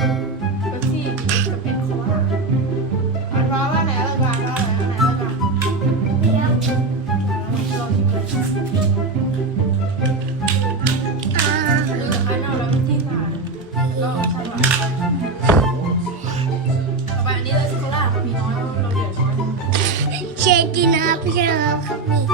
เป๊ปซี่จะเป็นโค้กมันร้อนว่าไหนอร่อยกว่าร้อนไหนอร่อยกว่าเดี๋ยวลองชิมเลยอ่ดนอกแล้วมันที่าก็ใช่ว่าต่อไปอันนี้เลยสโคล่ามีน้อยเราเหลือน้อยเชกินับพี่เชครับครับนี่